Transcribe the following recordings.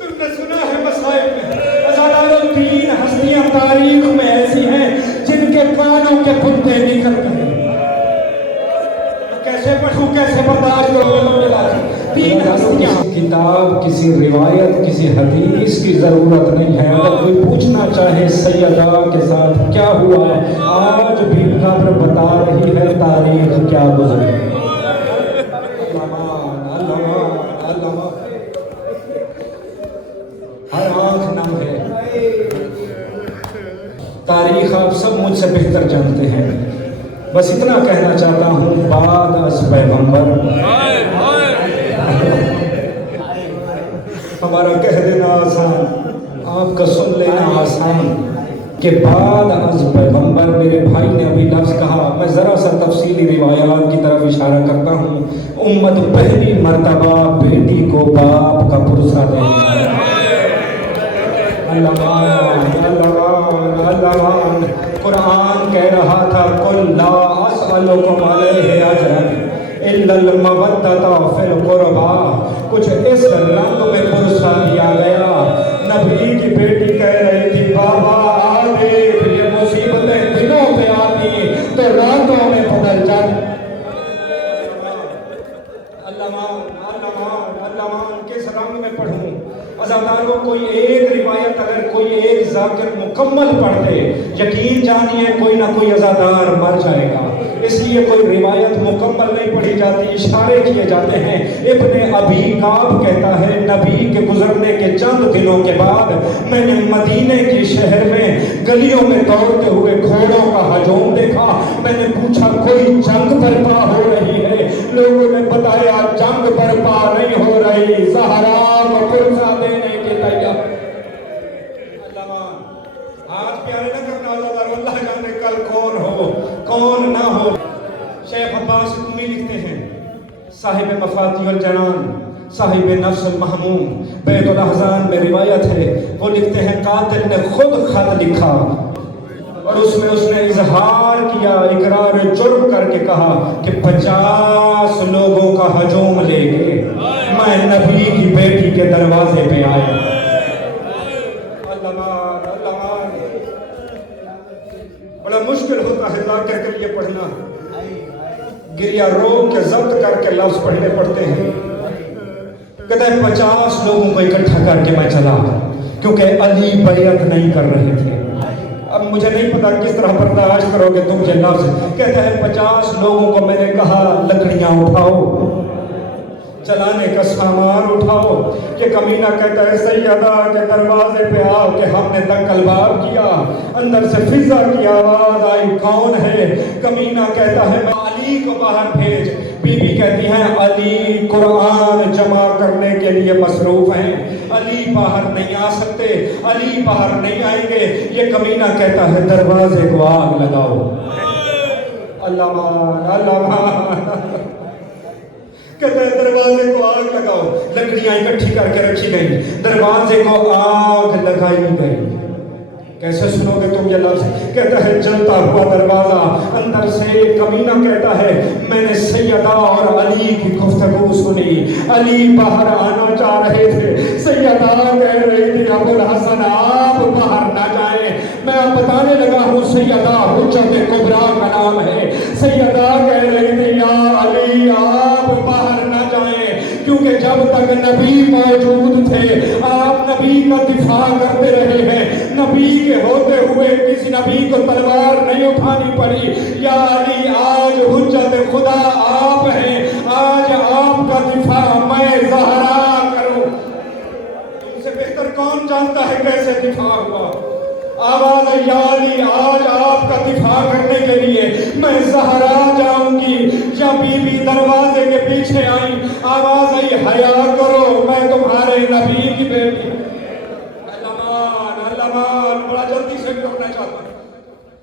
تم نے سنا ہے مسائل میں ہزاروں تین ہستیاں تاریخ میں ایسی ہیں جن کے کانوں کے پھندے نکل گئے. کیسے پڑھوں کیسے برداشت کروں؟ تین ہستیاں. کتاب کسی روایت کسی حدیث کی ضرورت نہیں ہے. اگر کوئی پوچھنا چاہے سیدہ کے ساتھ کیا ہوا، آج بھی قبر بتا رہی ہے تاریخ کیا گزری. ہر آنکھ نم ہے. تاریخ آپ سب مجھ سے بہتر جانتے ہیں. بس اتنا کہنا چاہتا ہوں، بعد از پیغمبر ہمارا کہہ دینا آسان، آپ کا سن لینا آسان. کہ بعد از پیغمبر میرے بھائی نے ابھی لفظ کہا، میں ذرا سا تفصیلی روایات کی طرف اشارہ کرتا ہوں. امت پہلی مرتبہ بیٹی کو باپ کا پرسہ دے گی. اللہ قرآن کہہ رہا تھا قل لا اسألکم علیہ اجرا الا المودۃ فی القربى. کچھ اس رنگ میں پرسہ دیا گیا. نبی کی بیٹی کہہ رہی تھی بابا آ دیکھ یہ مصیبتیں دنوں پہ آتی تو راتوں میں بدل جاتی. اللہ کس رنگ میں پڑھوں؟ عزاداروں کوئی ایک روایت اگر کوئی ایک ذاکر مکمل پڑھ دے، یقین جانیے کوئی نہ کوئی عزادار مر جائے گا. اس لیے کوئی روایت مکمل نہیں پڑھی جاتی، اشارے کیے جاتے ہیں. ابن ابی کعب کہتا ہے نبی کے گزرنے کے چند دنوں کے بعد میں نے مدینے کے شہر میں گلیوں میں دوڑتے ہوئے گھوڑوں کا ہجوم دیکھا. میں نے پوچھا کوئی جنگ برپا ہو رہی ہے؟ لوگوں نے بتایا جنگ برپا نہیں ہو رہی، زہرا کو پرسہ دینے کے تیار. ہاتھ پیارے نہ کرنا اللہ جانے کل کون ہو کون نہ ہو. شیخ عباس قمی لکھتے ہیں، صاحب مفاتیح الجنان، صاحب نفس المحموم، بیت الاحزان میں روایت ہے. وہ لکھتے ہیں قاتل نے خود خط لکھا اور اس نے اظہار کیا، اقرار جرم کر کے کہا کہ 50 لوگوں کا ہجوم لے کے میں نبی کی بیٹی کے دروازے پہ آیا. بڑا مشکل ہوتا ہے ذاکر کے لیے پڑھنا. گریہ روک کے ضبط کر کے لفظ پڑھنے پڑتے ہیں. کہتا ہے 50 لوگوں کو اکٹھا کر کے میں چلا، کیونکہ علی بیعت نہیں کر رہے تھے. اب مجھے نہیں پتا کس طرح برداشت کرو گے تم یہ لفظ. کہتا ہے 50 لوگوں کو میں نے کہا لکڑیاں اٹھاؤ، چلانے کا سامان اٹھاؤ. کہ کمینہ کہتا ہے سیدہ کے دروازے پہ آؤ کہ ہم نے دکل باب کیا. اندر سے فضا کی آواز آئی کون ہے؟ کمینہ کہتا ہے علی کو باہر بھیج. بی بی کہتی ہیں علی قرآن جمع کرنے کے لیے مصروف ہیں، علی باہر نہیں آ سکتے، علی باہر نہیں آئیں گے. یہ کمینہ کہتا ہے دروازے کو آگ لگاؤ. اللہ مان اللہ مان. کہتا ہے دروازے کو آگ لگاؤ. لکڑیاں اکٹھی کر کے رکھی گئی، دروازے کو آگ لگائی گئی. کیسے سنو گے تم یہ لفظ؟ کہتا ہے جلتا ہوا دروازہ. اندر سے کمینہ کہتا ہے میں نے سیدہ اور علی کی گفتگو سنی. علی باہر آنا چاہ رہے تھے، سیدہ کہہ رہی تھی ابو الحسن آپ باہر نہ جائیں. میں اب بتانے لگا ہوں سیدہ حجت کبریٰ کا نام ہے. سیدہ کہہ رہی تھی یا علی آپ باہر نہ جائیں، کیونکہ جب تک نبی موجود تھے آپ نبی کا دفاع کرتے رہے ہیں. نبی کے ہوتے ہوئے کسی نبی کو تلوار نہیں اٹھانی پڑی. یا علی آج حجت خدا آپ ہیں، آج آپ کا دفاع میں زہرا کروں. تم سے بہتر کون جانتا ہے کیسے دفاع ہوا؟ آواز یا علی آج آپ کا دفاع کرنے کے لیے میں زہرا جاؤں گی. جب بی بی دروازے کے پیچھے آئی آواز آئی حیا کرو میں تمہارے نبی کی بیٹی. بڑا جلدی سے کرنا چاہتا ہوں،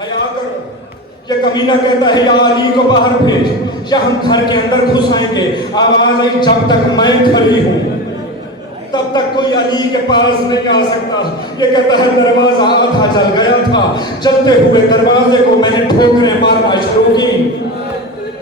حیا کرو. یہ کمینہ کہتا ہے یا علی کو باہر بھیج یا ہم گھر کے اندر گھس آئیں گے. آواز آئی جب تک میں کھڑی ہوں تب تک کوئی علی کے پاس نہیں آ سکتا. یہ کہتا ہے دروازہ آدھا جل گیا تھا، جلتے ہوئے دروازے کو میں نے ٹھوکریں مارنا شروع کی.